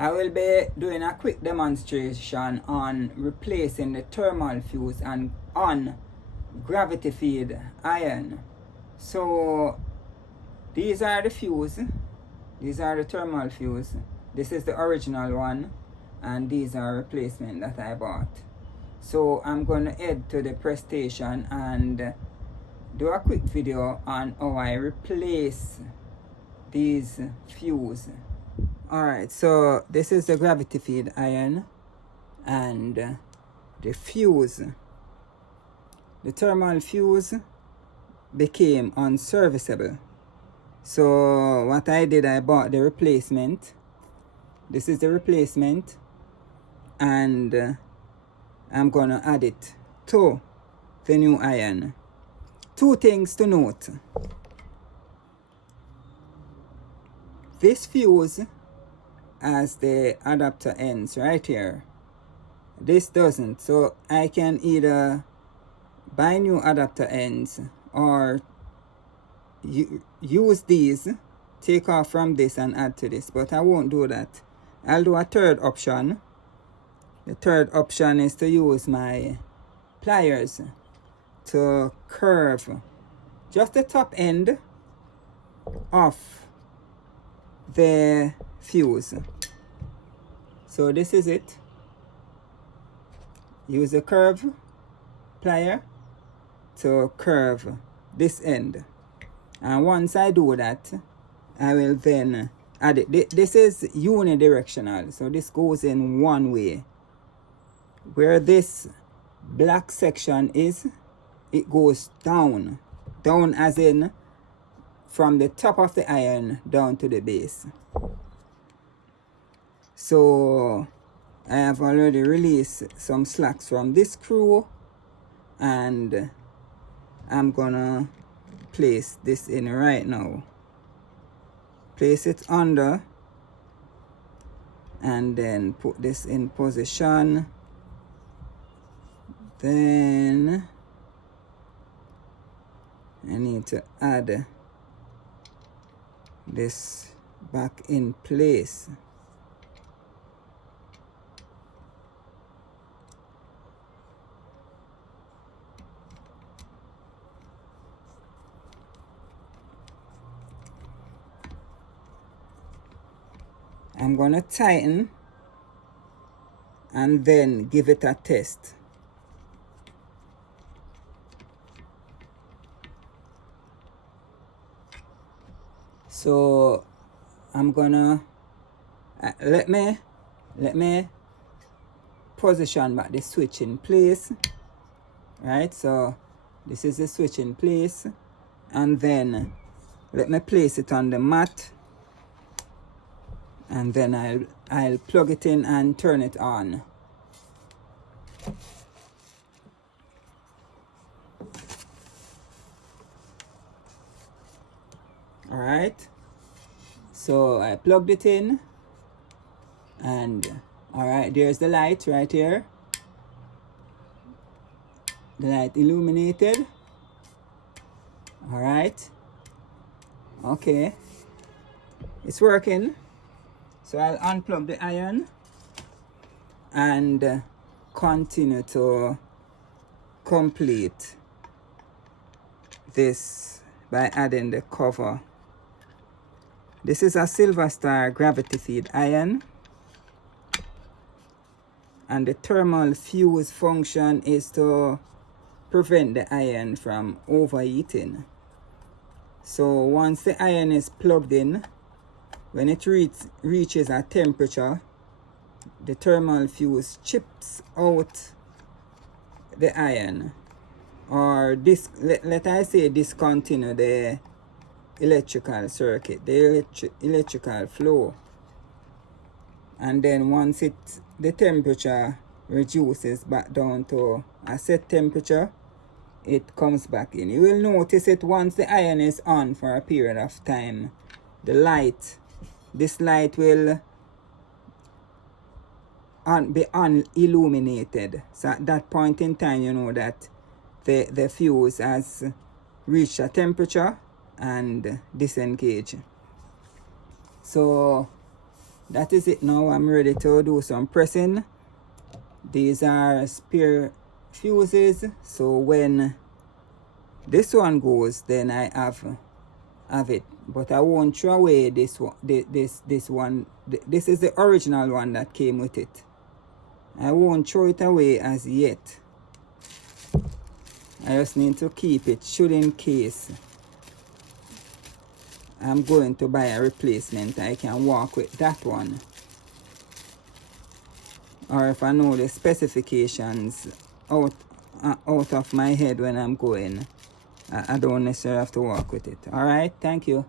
I will be doing a quick demonstration on replacing the thermal fuse and on gravity feed iron. So these are the fuse, these are the thermal fuse, this is the original one, and these are replacement that I bought. So I'm going to head to the press station and do a quick video on how I replace these fuse. Alright, so this is the gravity feed iron and the fuse. The thermal fuse became unserviceable. So what I did, I bought the replacement. This is the replacement, and I'm gonna add it to the new iron. Two things to note. This fuse has the adapter ends right here. This doesn't, so I can either buy new adapter ends or use these, take off from this and add to this, but I won't do that. I'll do a third option. The third option is to use my pliers to curve just the top end of the fuse. So this is it. Use a curve plier to curve this end, and once I do that, I will then add it. This is unidirectional, so this goes in one way. Where this black section is, it goes down as in from the top of the iron down to the base. So I have already released some slacks from this screw, and I'm gonna place this in right now. Place it under and then put this in position. Then I need to add this back in place. I'm going to tighten and then give it a test. So I'm gonna let me position back the switch in place. Right, so this is the switch in place, and then let me place it on the mat, and then I'll plug it in and turn it on. All right, so I plugged it in, and all right, there's the light right here. The light illuminated. All right, okay, it's working. So I'll unplug the iron and continue to complete this by adding the cover. This is a Silver Star gravity feed iron, and the thermal fuse function is to prevent the iron from overheating. So once the iron is plugged in, when it reaches a temperature, the thermal fuse chips out the iron, or let I say discontinue the electrical circuit, the electrical flow. And then once the temperature reduces back down to a set temperature, it comes back in. You will notice it once the iron is on for a period of time. This light will be unilluminated. So at that point in time, you know that the fuse has reached a temperature and disengage. So that is it now. I'm ready to do some pressing. These are spare fuses, so when this one goes, then I have it, but I won't throw away this one. This one, this is the original one that came with it. I won't throw it away as yet. I just need to keep it, should in case I'm going to buy a replacement, I can walk with that one. Or if I know the specifications out of my head when I'm going, I don't necessarily have to walk with it. Alright, thank you.